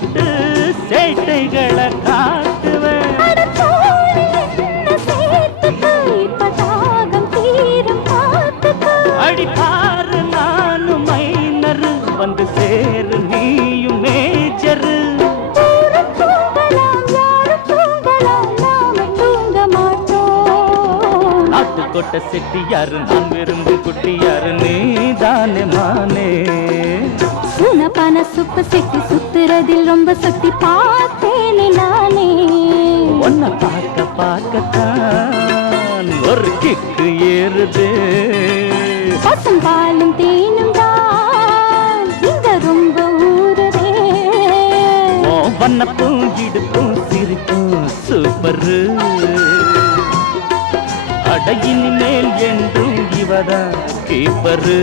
புட்டு சேட்டைகளை காட்டுவேன். அடிப்பாரு நானும் மைனரு வந்து சேரு நீயும் மேஜரு. நாட்டுக்கோட்டை செட்டியாரு நான் விரும்பும் குட்டியாரு நீதானே மானே. சுனப்பான சுப்பு செட்டி சுத்துறதில் ரொம்ப சுத்தி பார்த்தேனே நானே. ஒன்ன பார்க்க பார்க்கத்தான் ஒரு கிக்கு ஏறுது. பசும்பாலும் தேனும் தான் இங்க ரொம்ப ஊறுதே. வண்ணப்பும் இடுப்பும் சிரிப்பும் சூப்பரு. அடையின் மேல் என்றும் இவதான் கீப்பரு.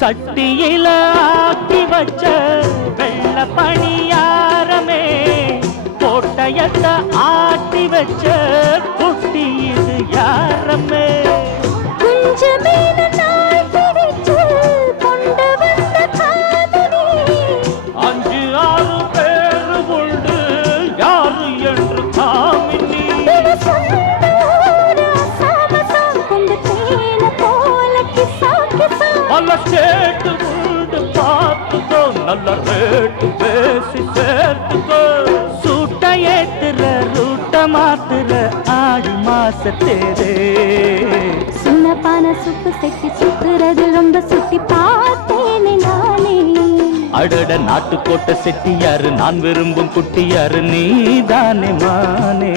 சட்டியில ஆக்கி வச்ச வெள்ள பணியாரமே கோட்டையத்தை ஆட்டி வச்ச குட்டி இது யாரமே. அஞ்சு ஆறு பேரு உண்டு யாரு என்று காமினி. நல்ல சேட்டு உண்டு பார்த்துக்கோ நல்ல ரேட்டு பேசி சேர்த்துக்கோ. சூட்ட ஏத்துற ரூட்ட மாத்துற ஆடி மாசத்தேரே. சுண்ணப்பான சுப்பு செட்டி சுத்துறது ரொம்ப சுத்தி பார்த்தேனே நானே. அடட நாட்டுக்கோட்டை செட்டியாரு நான் விரும்பும் குட்டியாரு நீதானே மானே.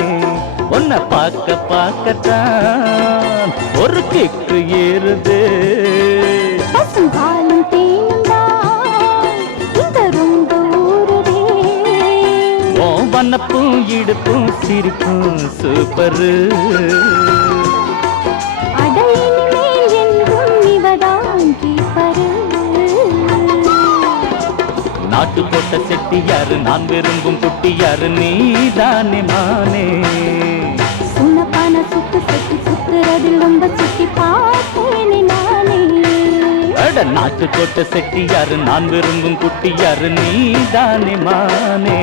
உன்னை பார்க்க பார்க்கத்தான் ஒரு கிக்கு ஏறுது. பசும்பாலும் தேனும் தான் இங்க ரொம்ப ஊறுதே. வண்ணப்பும் இடுப்பும் சிரிப்பும் சூப்பரு. அடையின் மேல் என்றும் இவதான் கீப்பரு. நாட்டுக்கோட்டை செட்டியாரு நான் விரும்பும் குட்டியாரு நீதானே மானே. சுண்ணப்பான சுப்பு செட்டி சுத்துறதில் ரொம்ப சுத்தி பார்த்தேனே நானே. அட நாட்டுக்கோட்டை செட்டியாரு நான் விரும்பும் குட்டியாரு நீதானே மானே.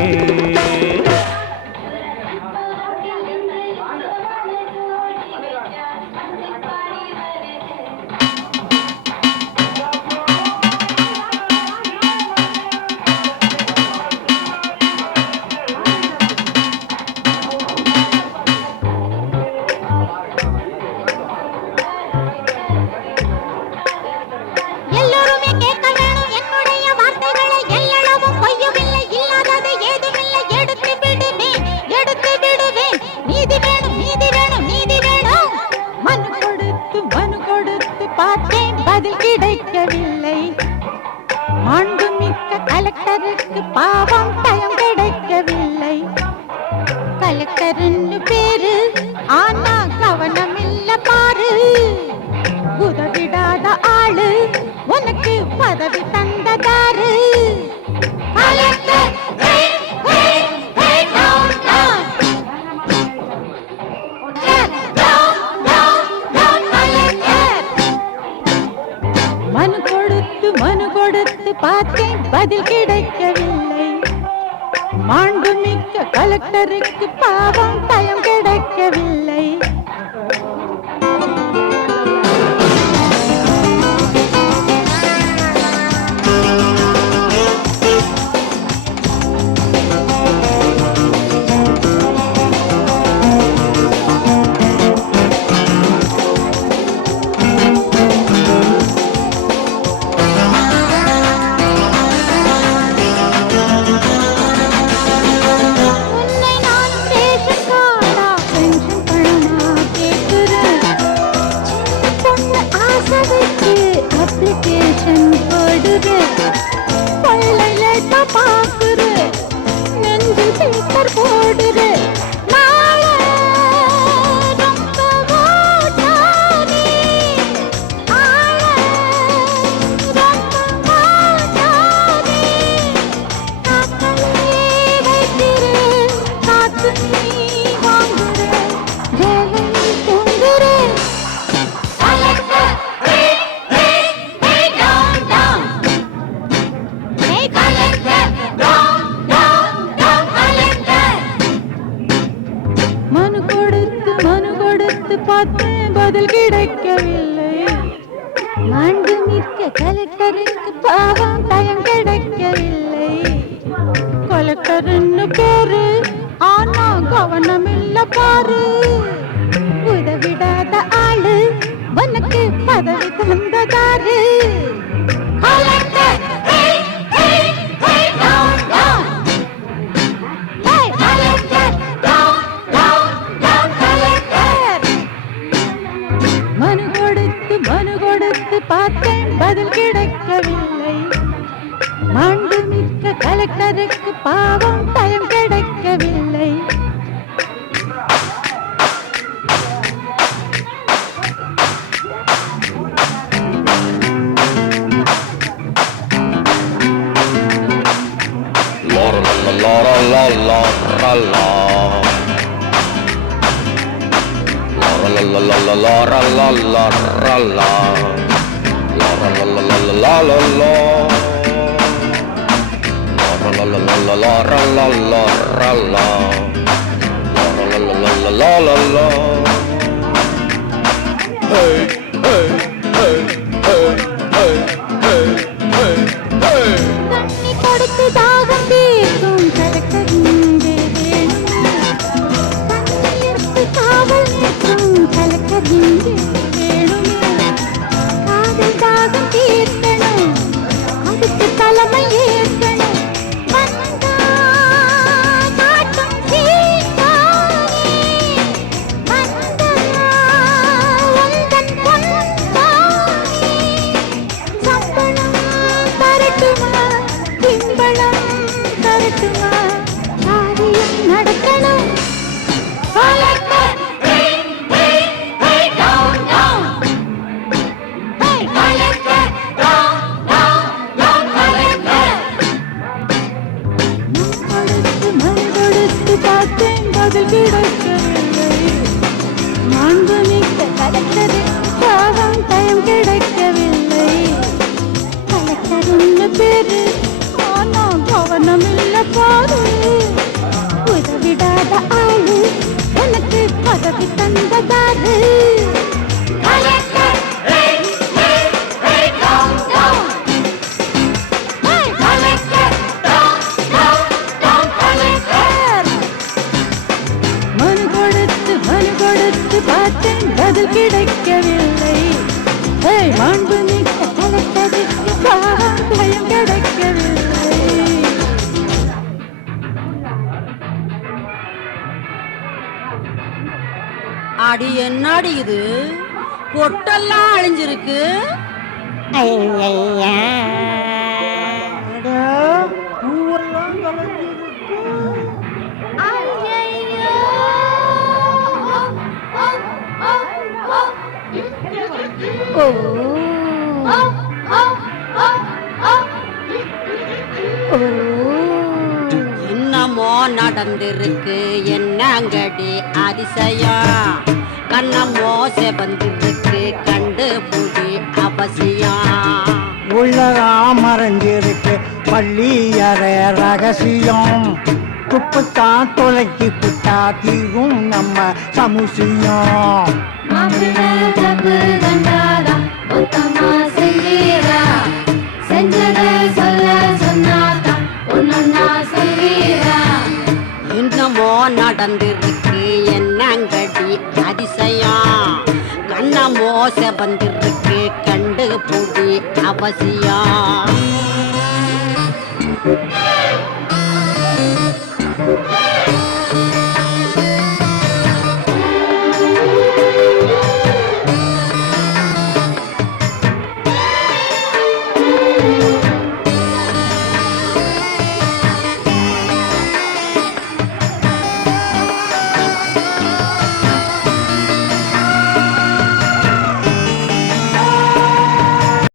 கிடைக்கவில்லை. மாண்புமிக்க கலெக்டருக்கு பாவம் பயம் கிடைக்கவில்லை. கலெக்டர்னு பேரு ஆனா கவனம் இல்ல பாரு. உதவிடாத ஆளு உனக்கு பதவி தந்ததாரு. கலெக்டர் மனு கொடுத்து பார்த்தேன் பதில் கிடைக்கவில்லை. மாண்புமிக்க கலெக்டருக்கு பாவம் பயம் கிடைக்கவில்லை. உன்னை நான் ரேஷன் கார்டு மனு கொடுத்து பார்த்தேன் பதில் கிடைக்கவில்லை. மாண்பு மிக்க கலெக்டருக்கு பாவம் பயம் கிடைக்கவில்லை. கலெக்டர்னு பேரு ஆனா கவனம் இல்ல பாரு. உதவிடாத ஆளு உனக்கு பதவி தந்ததாரு. கலெக்டர் மனு கொடுத்து பார்த்தேன் பதில் கிடைக்கவில்லை. மாண்பு மிக்க கலெக்டருக்கு பாவம் பயம் கிடைக்கவில்லை. தண்ணி கொடுத்து தாகம் தீர்க்கும் கலெக்டர் இங்கே வேணுமே. தண்ணீருக்கு காவல் நிற்கும் கலெக்டர் இங்கே வேணுமே. காதல் தாகம் தீர்க்கணும், அதுக்கு தலைமை ஏற்கணும். வந்தா காட்டும் சீட்டானே, வந்தா உந்தன் பொன்தானே. சம்பளம் தரட்டுமா, பின்பளம் தரட்டுமா, காரியம் நடக்கணும். கலெக்டர் மனு கொடுத்து பார்த்தேன் பதில் கிடைக்கவில்லை. மாண்பு மிக்க கலெக்டருக்கு பாவம் பயம் கிடைக்கவில்லை. கலெக்டர் உன்ன பேரு ஆனா கவனம் இல்ல பாரு. உதவிடாத ஆளு உனக்கு பதவி தந்ததாரு. கலெக்டர் மனு கொடுத்து பார்த்தேன் பதில் கிடைக்கவில்லை. மாண்பு மிக்க கலெக்டருக்கு பாவம் பயம் கிடைக்கவில்லை. அடி என்னடி இது பொட்டெல்லாம் அழிஞ்சிருக்கு. என்னமோ நடந்திருக்கு என்னங்கடி அதிசயம். கண்ணமோ செவந்திருக்கு கண்டுபிடி அவசியம். உள்ளதான் மறைஞ்சிருக்கு பள்ளியறை ரகசியம். துப்புத்தான் தொலைக்கி புட்டா தீரும் நம்ம சமுசியம். என்னமோ நடந்திருக்கு என்னங்கடி அதிசயம். கண்ணமோ செவந்திருக்கு கண்டுபிடி அவசியம்.